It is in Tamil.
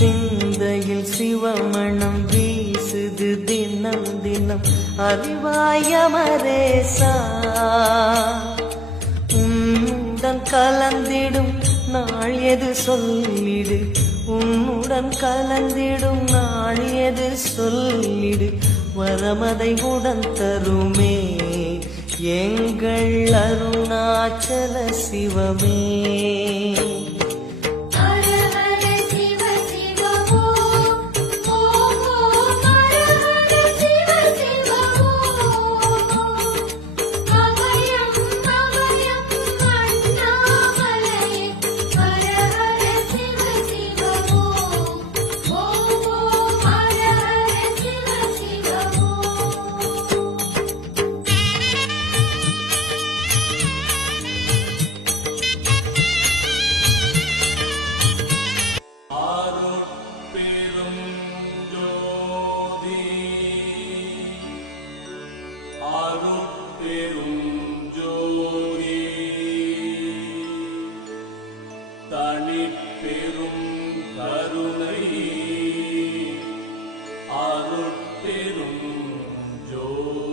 சிந்தையில் சிவமணம் வீசுது தினம் தினம் அறிவாயமரேசா உன்னுடன் கலந்திடும் நாள் எது சொல்லிடு உன்னுடன் கலந்திடும் நாள் எது சொல்லிடு வரமதை உடன் தருமே எங்கள் அருணாச்சல சிவமே தனிப்பெரும் கருணை அருட்பெரும் ஜோதி